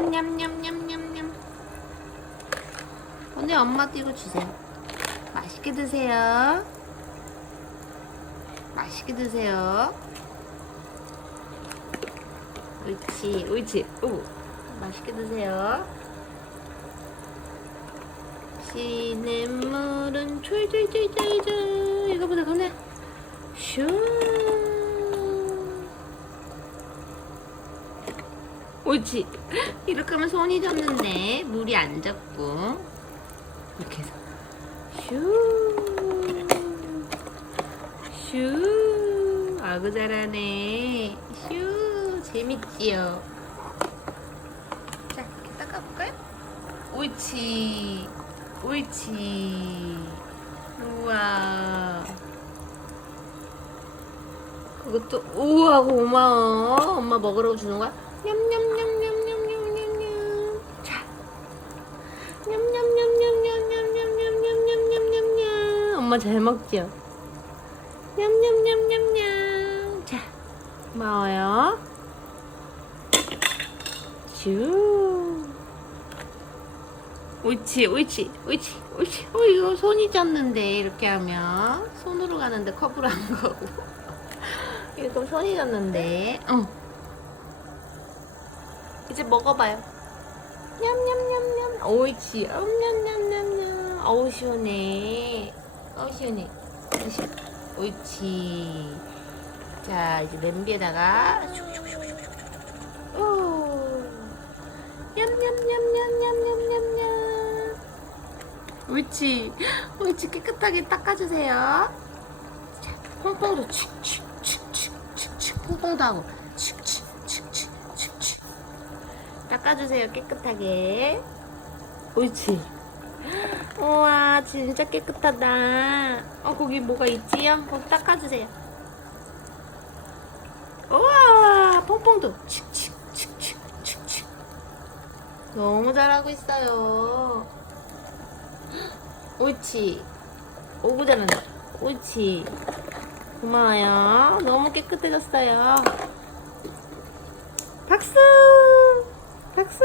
냠냠냠냠냠냠냠. 오늘 엄마 띄고 주세요. 맛있게 드세요. 맛있게 드세요. 옳지, 옳지. 오, 맛있게 드세요. 시냇물은 쫄쫄쫄쫄쫄 오지 이렇게 하면 손이 젖는데 물이 안 젖고 이렇게 해서 슈. 슈. 아구 잘하네. 슈. 재밌지요. 자, 이렇게 닦아볼까요? 옳지. 옳지. 우와. 그것도 우와 고마워. 엄마 먹으러 주는 거야? 냠냠. 엄마 잘 먹죠? 냠냠냠냠냠. 자. 고마워요. 슈. 옳지, 옳지, 옳지, 옳지. 어, 이거 손이 졌는데, 이렇게 하면. 손으로 가는데 컵으로 안 가고. 이거 좀 손이 졌는데. 어. 이제 먹어봐요. 냠냠냠냠. 옳지. 냠냠냠냠냠. 어우, 시원해. 어우, 시원해. 시원해. 옳지. 자, 이제 냄비에다가. 냠냠냠냠냠냠냠냠. 옳지. 옳지. 깨끗하게 닦아주세요. 자, 퐁퐁도 칙칙칙칙칙칙 퐁퐁도 하고 칙칙칙칙칙칙 닦아주세요. 깨끗하게. 옳지. 우 와, 진짜 깨끗하다. 어, 거기 뭐가 있지요? 거기 닦아주세요. 우와, 퐁퐁도 칙칙칙칙칙칙 너무 잘하고 있어요. 옳지. 오구 잘한다. 옳지. 고마워요. 너무 깨끗해졌어요. 박수! 박수!